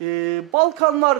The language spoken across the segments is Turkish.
E, Balkanlar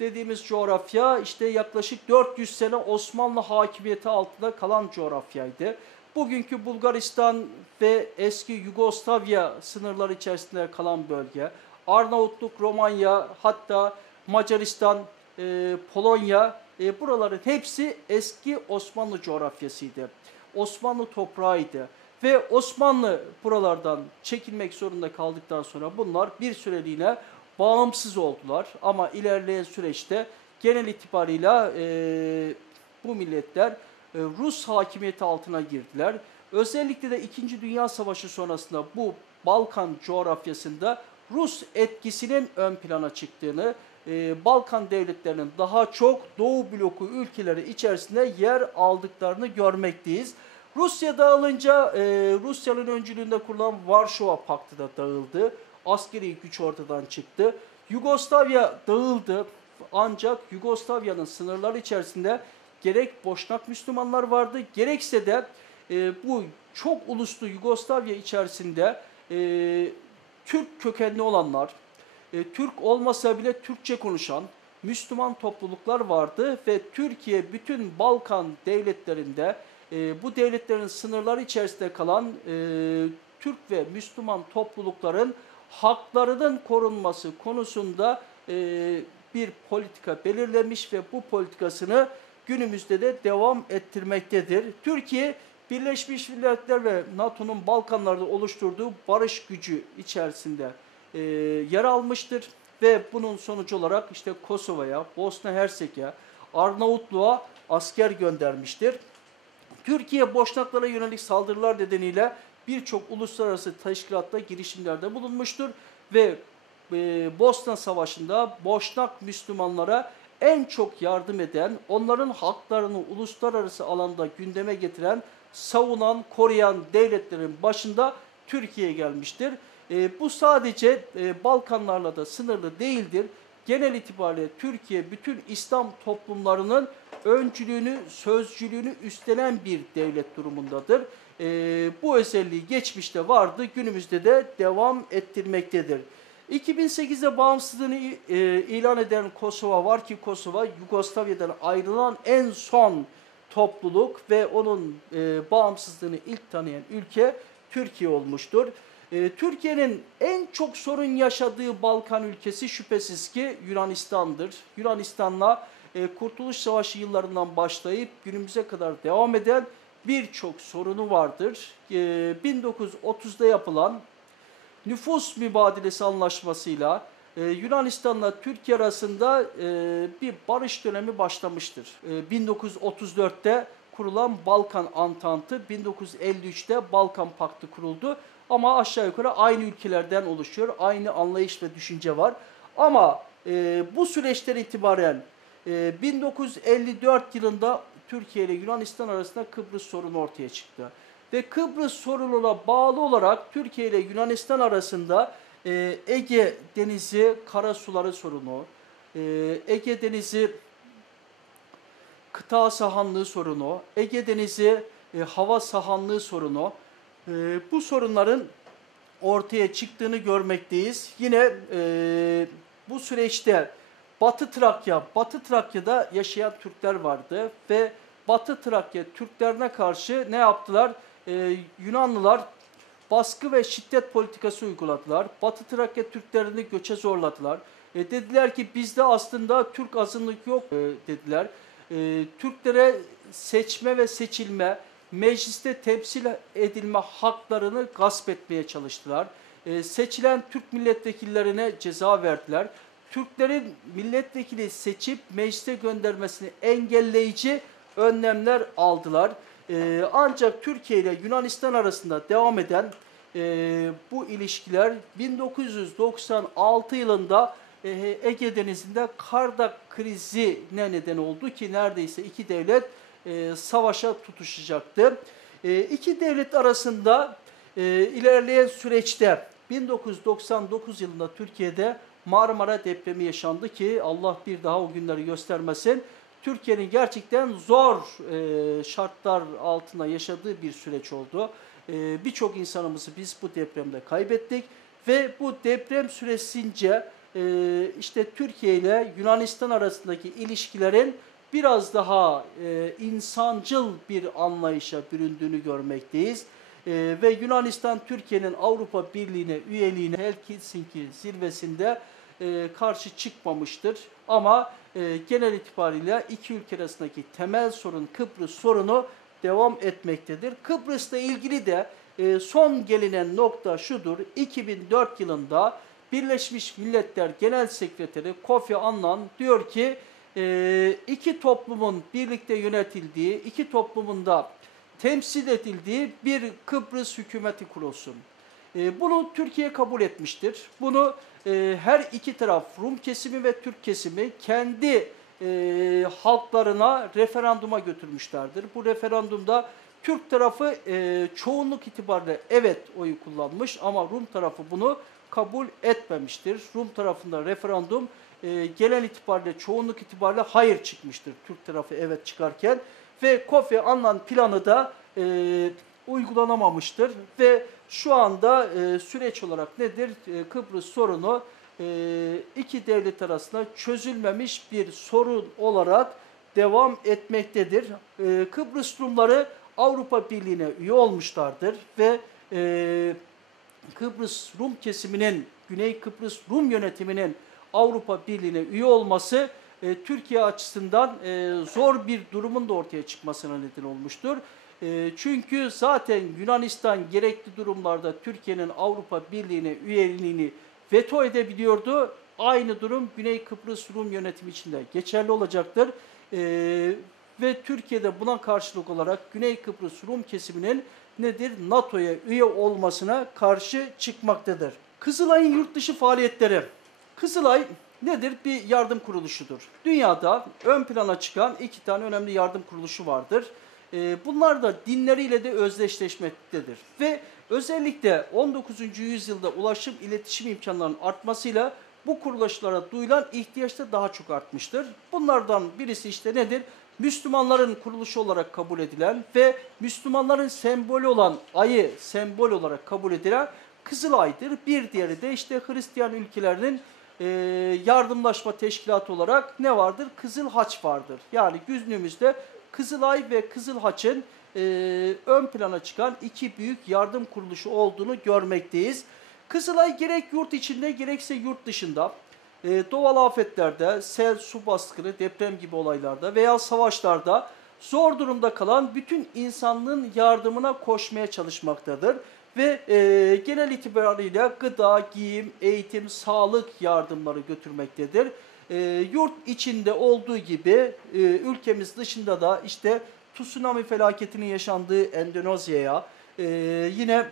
dediğimiz coğrafya işte yaklaşık 400 sene Osmanlı hakimiyeti altında kalan coğrafyaydı. Bugünkü Bulgaristan ve eski Yugoslavya sınırları içerisinde kalan bölge, Arnavutluk, Romanya, hatta Macaristan, e, Polonya, e, buraların hepsi eski Osmanlı coğrafyasıydı. Osmanlı toprağıydı. Ve Osmanlı buralardan çekilmek zorunda kaldıktan sonra bunlar bir süreliğine bağımsız oldular. Ama ilerleyen süreçte genel itibarıyla e, bu milletler e, Rus hakimiyeti altına girdiler. Özellikle de 2. Dünya Savaşı sonrasında bu Balkan coğrafyasında Rus etkisinin ön plana çıktığını, e, Balkan devletlerinin daha çok Doğu bloku ülkeleri içerisinde yer aldıklarını görmekteyiz. Rusya dağılınca e, Rusya'nın öncülüğünde kurulan Varşova Paktı da dağıldı. Askeri güç ortadan çıktı. Yugoslavya dağıldı ancak Yugoslavya'nın sınırları içerisinde gerek Boşnak Müslümanlar vardı gerekse de e, bu çok uluslu Yugoslavya içerisinde e, Türk kökenli olanlar, e, Türk olmasa bile Türkçe konuşan Müslüman topluluklar vardı ve Türkiye bütün Balkan devletlerinde e, bu devletlerin sınırları içerisinde kalan e, Türk ve Müslüman toplulukların haklarının korunması konusunda e, bir politika belirlemiş ve bu politikasını günümüzde de devam ettirmektedir. Türkiye Birleşmiş Milletler ve NATO'nun Balkanlarda oluşturduğu barış gücü içerisinde e, yer almıştır ve bunun sonucu olarak işte Kosova'ya, Bosna Hersek'e, Arnavutluğa asker göndermiştir. Türkiye Boşnaklara yönelik saldırılar nedeniyle birçok uluslararası teşkilatta girişimlerde bulunmuştur ve e, Bosna Savaşı'nda Boşnak Müslümanlara en çok yardım eden, onların haklarını uluslararası alanda gündeme getiren, savunan, koruyan devletlerin başında Türkiye gelmiştir. E, bu sadece e, Balkanlarla da sınırlı değildir. Genel itibariyle Türkiye bütün İslam toplumlarının öncülüğünü, sözcülüğünü üstlenen bir devlet durumundadır. E, bu özelliği geçmişte vardı, günümüzde de devam ettirmektedir. 2008'de bağımsızlığını e, ilan eden Kosova var ki Kosova Yugoslavya'dan ayrılan en son topluluk ve onun e, bağımsızlığını ilk tanıyan ülke Türkiye olmuştur. E, Türkiye'nin en çok sorun yaşadığı Balkan ülkesi şüphesiz ki Yunanistan'dır. Yunanistan'la e, Kurtuluş Savaşı yıllarından başlayıp günümüze kadar devam eden birçok sorunu vardır. E, 1930'da yapılan nüfus mübadelesi anlaşmasıyla e, Yunanistan'la Türkiye arasında e, bir barış dönemi başlamıştır. E, 1934'te kurulan Balkan Antantı, 1953'te Balkan Paktı kuruldu. Ama aşağı yukarı aynı ülkelerden oluşuyor, aynı anlayış ve düşünce var. Ama e, bu süreçten itibaren e, 1954 yılında Türkiye ile Yunanistan arasında Kıbrıs sorunu ortaya çıktı ve Kıbrıs sorununa bağlı olarak Türkiye ile Yunanistan arasında e, Ege Denizi karasuları sorunu, e, Ege Denizi kıta sahanlığı sorunu, Ege Denizi e, hava sahanlığı sorunu, e, bu sorunların ortaya çıktığını görmekteyiz. Yine e, bu süreçte Batı Trakya, Batı Trakya'da yaşayan Türkler vardı ve Batı Trakya Türklerine karşı ne yaptılar? e, Yunanlılar baskı ve şiddet politikası uyguladılar. Batı Trakya Türklerini göçe zorladılar. E, dediler ki bizde aslında Türk azınlık yok e, dediler. E, Türklere seçme ve seçilme, mecliste temsil edilme haklarını gasp etmeye çalıştılar. E, seçilen Türk milletvekillerine ceza verdiler. Türklerin milletvekili seçip meclise göndermesini engelleyici önlemler aldılar. E, ancak Türkiye ile Yunanistan arasında devam eden e, bu ilişkiler 1996 yılında e, Ege Denizi'nde Kardak krizine neden oldu ki neredeyse iki devlet e, savaşa tutuşacaktı. E, iki devlet arasında e, ilerleyen süreçte 1999 yılında Türkiye'de Marmara depremi yaşandı ki Allah bir daha o günleri göstermesin. Türkiye'nin gerçekten zor e, şartlar altında yaşadığı bir süreç oldu. E, Birçok insanımızı biz bu depremde kaybettik ve bu deprem süresince e, işte Türkiye ile Yunanistan arasındaki ilişkilerin biraz daha e, insancıl bir anlayışa büründüğünü görmekteyiz. E, ve Yunanistan Türkiye'nin Avrupa Birliği'ne üyeliğine Helsinki zirvesinde e, karşı çıkmamıştır. Ama e, genel itibariyle iki ülke arasındaki temel sorun Kıbrıs sorunu devam etmektedir. Kıbrıs'la ilgili de e, son gelinen nokta şudur. 2004 yılında Birleşmiş Milletler Genel Sekreteri Kofi Annan diyor ki e, iki toplumun birlikte yönetildiği, iki toplumun da temsil edildiği bir Kıbrıs hükümeti kurulsun. E, bunu Türkiye kabul etmiştir. Bunu e, her iki taraf Rum kesimi ve Türk kesimi kendi e, halklarına referanduma götürmüşlerdir. Bu referandumda Türk tarafı e, çoğunluk itibariyle evet oyu kullanmış ama Rum tarafı bunu kabul etmemiştir. Rum tarafında referandum e, genel itibariyle çoğunluk itibariyle hayır çıkmıştır. Türk tarafı evet çıkarken ve Kofi Annan planı da uygulanamamıştır ve şu anda e, süreç olarak nedir? E, Kıbrıs sorunu e, iki devlet arasında çözülmemiş bir sorun olarak devam etmektedir. E, Kıbrıs Rumları Avrupa Birliği'ne üye olmuşlardır ve e, Kıbrıs Rum kesiminin, Güney Kıbrıs Rum yönetiminin Avrupa Birliği'ne üye olması e, Türkiye açısından e, zor bir durumun da ortaya çıkmasına neden olmuştur. E, çünkü zaten Yunanistan gerekli durumlarda Türkiye'nin Avrupa Birliği'ne üyeliğini veto edebiliyordu. Aynı durum Güney Kıbrıs Rum yönetimi için de geçerli olacaktır. E, ve Türkiye'de buna karşılık olarak Güney Kıbrıs Rum kesiminin nedir? NATO'ya üye olmasına karşı çıkmaktadır. Kızılay'ın yurt dışı faaliyetleri. Kızılay nedir? Bir yardım kuruluşudur. Dünyada ön plana çıkan iki tane önemli yardım kuruluşu vardır. Ee, bunlar da dinleriyle de özdeşleşmektedir. Ve özellikle 19. yüzyılda ulaşım iletişim imkanlarının artmasıyla bu kuruluşlara duyulan ihtiyaç da daha çok artmıştır. Bunlardan birisi işte nedir? Müslümanların kuruluşu olarak kabul edilen ve Müslümanların sembolü olan ayı sembol olarak kabul edilen Kızılay'dır. Bir diğeri de işte Hristiyan ülkelerinin e, yardımlaşma teşkilatı olarak ne vardır? Kızıl Haç vardır. Yani günümüzde Kızılay ve Kızıl Haç'ın e, ön plana çıkan iki büyük yardım kuruluşu olduğunu görmekteyiz. Kızılay gerek yurt içinde gerekse yurt dışında e, doğal afetlerde, sel, su baskını, deprem gibi olaylarda veya savaşlarda zor durumda kalan bütün insanlığın yardımına koşmaya çalışmaktadır. Ve e, genel itibariyle gıda, giyim, eğitim, sağlık yardımları götürmektedir. E, yurt içinde olduğu gibi e, ülkemiz dışında da işte tsunami felaketinin yaşandığı Endonezya'ya, e, yine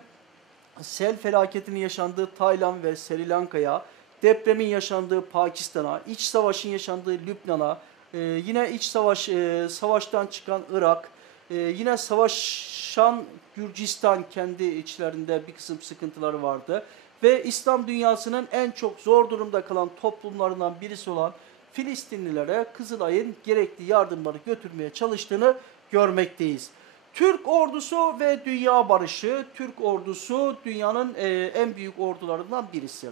sel felaketinin yaşandığı Tayland ve Sri Lanka'ya, depremin yaşandığı Pakistan'a, iç savaşın yaşandığı Lübnan'a, e, yine iç savaş e, savaştan çıkan Irak, e, yine savaşan Gürcistan kendi içlerinde bir kısım sıkıntıları vardı ve İslam dünyasının en çok zor durumda kalan toplumlarından birisi olan Filistinlilere Kızılay'ın gerekli yardımları götürmeye çalıştığını görmekteyiz. Türk ordusu ve dünya barışı, Türk ordusu dünyanın e, en büyük ordularından birisi.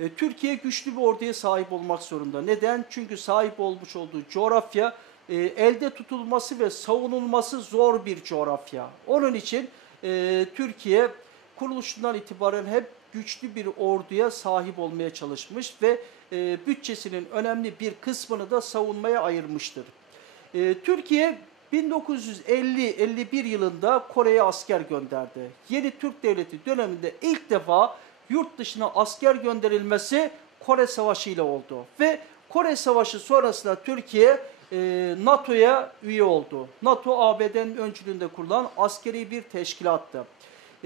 E, Türkiye güçlü bir orduya sahip olmak zorunda. Neden? Çünkü sahip olmuş olduğu coğrafya e, elde tutulması ve savunulması zor bir coğrafya. Onun için Türkiye kuruluşundan itibaren hep güçlü bir orduya sahip olmaya çalışmış ve e, bütçesinin önemli bir kısmını da savunmaya ayırmıştır. E, Türkiye 1950-51 yılında Kore'ye asker gönderdi. Yeni Türk Devleti döneminde ilk defa yurt dışına asker gönderilmesi Kore Savaşı ile oldu. Ve Kore Savaşı sonrasında Türkiye e, NATO'ya üye oldu. NATO ABD'nin öncülüğünde kurulan askeri bir teşkilattı.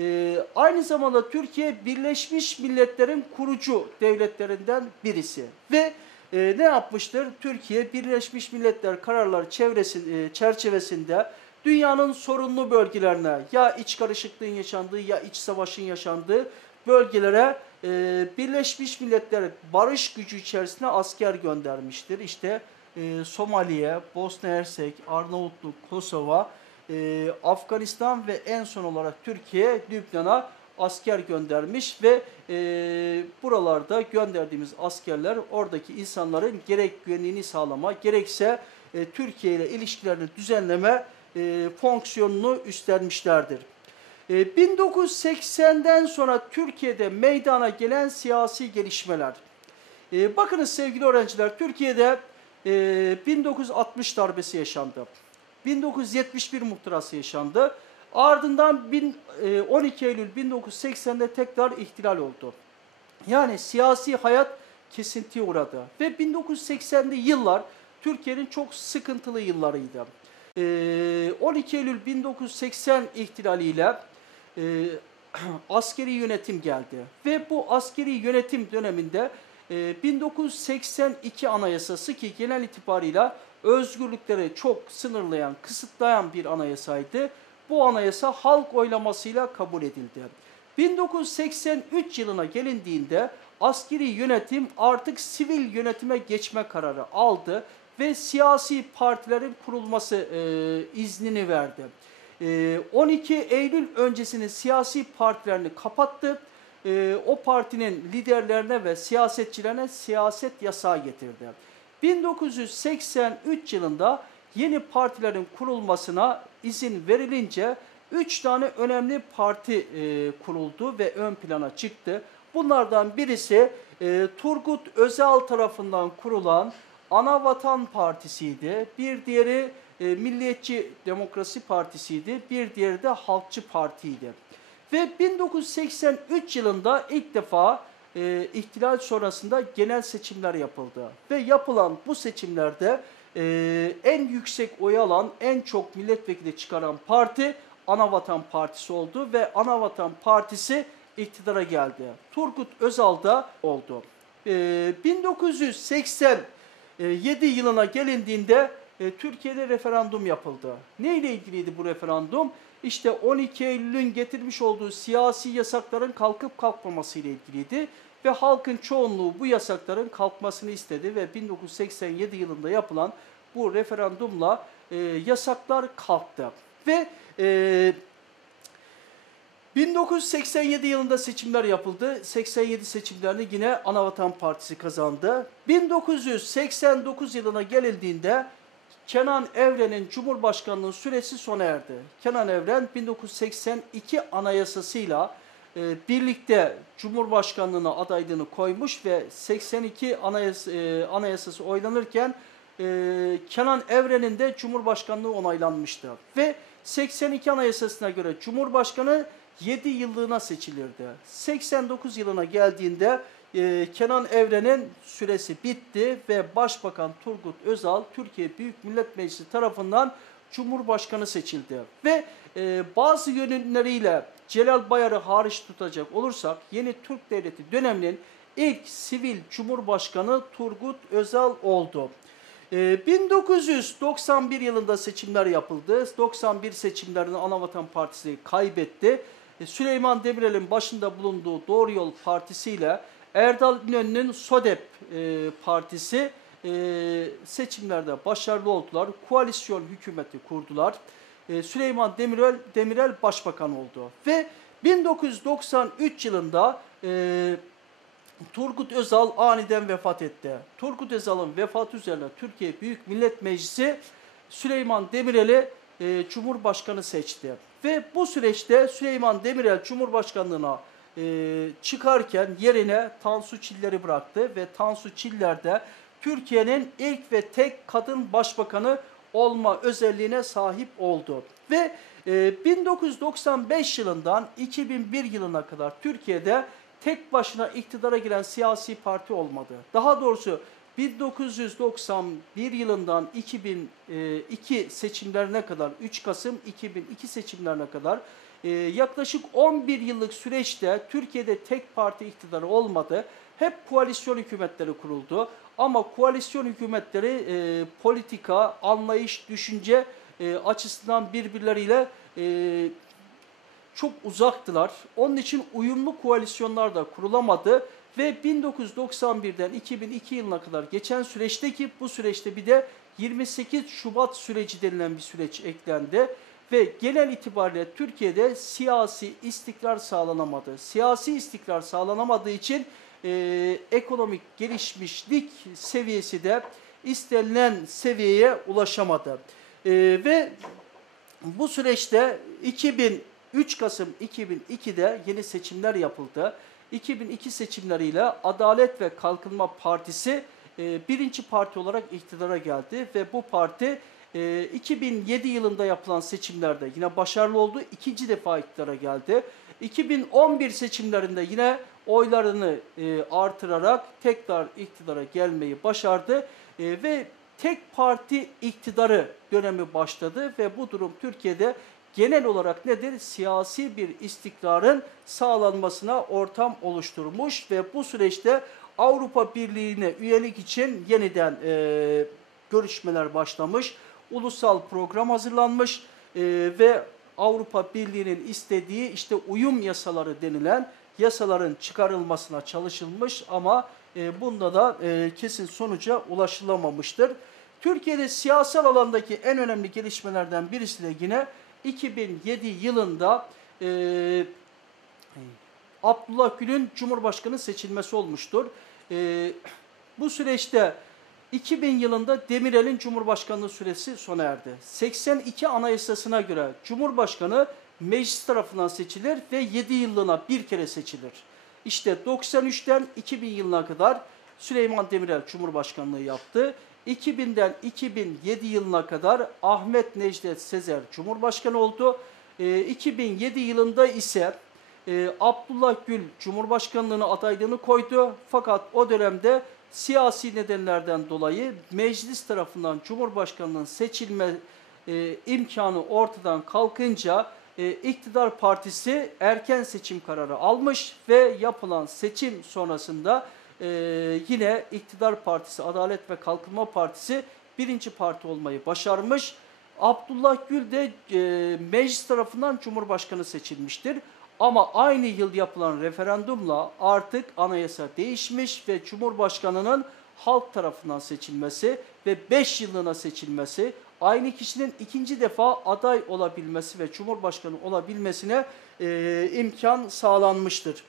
E, aynı zamanda Türkiye Birleşmiş Milletler'in kurucu devletlerinden birisi. Ve e, ne yapmıştır? Türkiye Birleşmiş Milletler kararları çevresi, e, çerçevesinde dünyanın sorunlu bölgelerine ya iç karışıklığın yaşandığı ya iç savaşın yaşandığı bölgelere e, Birleşmiş Milletler barış gücü içerisinde asker göndermiştir. İşte e, Somaliye, Bosna Hersek, Arnavutluk, Kosova, e, Afganistan ve en son olarak Türkiye, Lübnan'a asker göndermiş ve e, buralarda gönderdiğimiz askerler oradaki insanların gerek güvenliğini sağlama gerekse e, Türkiye ile ilişkilerini düzenleme e, fonksiyonunu üstlenmişlerdir. E, 1980'den sonra Türkiye'de meydana gelen siyasi gelişmeler. E, bakınız sevgili öğrenciler Türkiye'de e, 1960 darbesi yaşandı. 1971 muhtırası yaşandı. Ardından bin, e, 12 Eylül 1980'de tekrar ihtilal oldu. Yani siyasi hayat kesintiye uğradı. Ve 1980'li yıllar Türkiye'nin çok sıkıntılı yıllarıydı. E, 12 Eylül 1980 ihtilaliyle e, askeri yönetim geldi. Ve bu askeri yönetim döneminde e, 1982 Anayasası ki genel itibarıyla özgürlükleri çok sınırlayan, kısıtlayan bir anayasaydı. Bu anayasa halk oylamasıyla kabul edildi. 1983 yılına gelindiğinde askeri yönetim artık sivil yönetime geçme kararı aldı ve siyasi partilerin kurulması e, iznini verdi. E, 12 Eylül öncesinin siyasi partilerini kapattı. E, o partinin liderlerine ve siyasetçilerine siyaset yasağı getirdi. 1983 yılında yeni partilerin kurulmasına izin verilince 3 tane önemli parti e, kuruldu ve ön plana çıktı. Bunlardan birisi e, Turgut Özal tarafından kurulan Anavatan Partisi'ydi. Bir diğeri e, Milliyetçi Demokrasi Partisi'ydi. Bir diğeri de Halkçı Parti'ydi. Ve 1983 yılında ilk defa e, ihtilal sonrasında genel seçimler yapıldı. Ve yapılan bu seçimlerde e, en yüksek oy alan, en çok milletvekili çıkaran parti Anavatan Partisi oldu ve Anavatan Partisi iktidara geldi. Turgut Özal da oldu. E, 1987 yılına gelindiğinde e, Türkiye'de referandum yapıldı. Ne ile ilgiliydi bu referandum? İşte 12 Eylül'ün getirmiş olduğu siyasi yasakların kalkıp kalkmaması ile ilgiliydi ve halkın çoğunluğu bu yasakların kalkmasını istedi ve 1987 yılında yapılan bu referandumla e, yasaklar kalktı. Ve e, 1987 yılında seçimler yapıldı. 87 seçimlerini yine Anavatan Partisi kazandı. 1989 yılına gelindiğinde Kenan Evren'in Cumhurbaşkanlığı süresi sona erdi. Kenan Evren 1982 anayasasıyla e, birlikte Cumhurbaşkanlığına adaylığını koymuş ve 82 anayas e, anayasası oylanırken e, Kenan Evren'in de Cumhurbaşkanlığı onaylanmıştı. Ve 82 anayasasına göre Cumhurbaşkanı 7 yıllığına seçilirdi. 89 yılına geldiğinde e, Kenan Evren'in süresi bitti ve Başbakan Turgut Özal Türkiye Büyük Millet Meclisi tarafından Cumhurbaşkanı seçildi. Ve e, bazı yönleriyle Celal Bayar'ı hariç tutacak olursak yeni Türk Devleti döneminin ilk sivil Cumhurbaşkanı Turgut Özal oldu. 1991 yılında seçimler yapıldı. 91 seçimlerini Anavatan Partisi kaybetti. Süleyman Demirel'in başında bulunduğu Doğru Yol Partisi ile Erdal İnönü'nün SODEP e, partisi e, seçimlerde başarılı oldular. Koalisyon hükümeti kurdular. E, Süleyman Demirel, Demirel başbakan oldu. Ve 1993 yılında e, Turgut Özal aniden vefat etti. Turgut Özal'ın vefatı üzerine Türkiye Büyük Millet Meclisi Süleyman Demirel'i e, Cumhurbaşkanı seçti. Ve bu süreçte Süleyman Demirel Cumhurbaşkanlığına e, çıkarken yerine Tansu Çiller'i bıraktı ve Tansu Çiller de Türkiye'nin ilk ve tek kadın başbakanı olma özelliğine sahip oldu. Ve e, 1995 yılından 2001 yılına kadar Türkiye'de tek başına iktidara giren siyasi parti olmadı. Daha doğrusu 1991 yılından 2002 seçimlerine kadar 3 Kasım 2002 seçimlerine kadar e, yaklaşık 11 yıllık süreçte Türkiye'de tek parti iktidarı olmadı. Hep koalisyon hükümetleri kuruldu. Ama koalisyon hükümetleri e, politika, anlayış, düşünce e, açısından birbirleriyle e, çok uzaktılar. Onun için uyumlu koalisyonlar da kurulamadı ve 1991'den 2002 yılına kadar geçen süreçteki bu süreçte bir de 28 Şubat süreci denilen bir süreç eklendi ve genel itibariyle Türkiye'de siyasi istikrar sağlanamadı. Siyasi istikrar sağlanamadığı için e, ekonomik gelişmişlik seviyesi de istenilen seviyeye ulaşamadı. E, ve bu süreçte 2003 Kasım 2002'de yeni seçimler yapıldı. 2002 seçimleriyle Adalet ve Kalkınma Partisi e, birinci parti olarak iktidara geldi ve bu parti e, 2007 yılında yapılan seçimlerde yine başarılı oldu. ikinci defa iktidara geldi. 2011 seçimlerinde yine oylarını e, artırarak tekrar iktidara gelmeyi başardı E, ve tek parti iktidarı dönemi başladı ve bu durum Türkiye'de genel olarak nedir? Siyasi bir istikrarın sağlanmasına ortam oluşturmuş ve bu süreçte Avrupa Birliği'ne üyelik için yeniden e, görüşmeler başlamış. Ulusal program hazırlanmış e, ve Avrupa Birliği'nin istediği işte uyum yasaları denilen yasaların çıkarılmasına çalışılmış ama e, bunda da e, kesin sonuca ulaşılamamıştır. Türkiye'de siyasal alandaki en önemli gelişmelerden birisi de yine 2007 yılında e, Abdullah Gül'ün Cumhurbaşkanı seçilmesi olmuştur. E, bu süreçte 2000 yılında Demirel'in Cumhurbaşkanlığı süresi sona erdi. 82 Anayasasına göre Cumhurbaşkanı meclis tarafından seçilir ve 7 yıllığına bir kere seçilir. İşte 93'ten 2000 yılına kadar Süleyman Demirel Cumhurbaşkanlığı yaptı. 2000'den 2007 yılına kadar Ahmet Necdet Sezer Cumhurbaşkanı oldu. E, 2007 yılında ise e, Abdullah Gül Cumhurbaşkanlığına adaylığını koydu. Fakat o dönemde siyasi nedenlerden dolayı meclis tarafından Cumhurbaşkanlığının seçilme e, imkanı ortadan kalkınca e, iktidar partisi erken seçim kararı almış ve yapılan seçim sonrasında e, yine iktidar partisi Adalet ve Kalkınma Partisi birinci parti olmayı başarmış. Abdullah Gül de e, meclis tarafından Cumhurbaşkanı seçilmiştir. Ama aynı yıl yapılan referandumla artık anayasa değişmiş ve Cumhurbaşkanı'nın halk tarafından seçilmesi ve 5 yıllığına seçilmesi, aynı kişinin ikinci defa aday olabilmesi ve Cumhurbaşkanı olabilmesine e, imkan sağlanmıştır.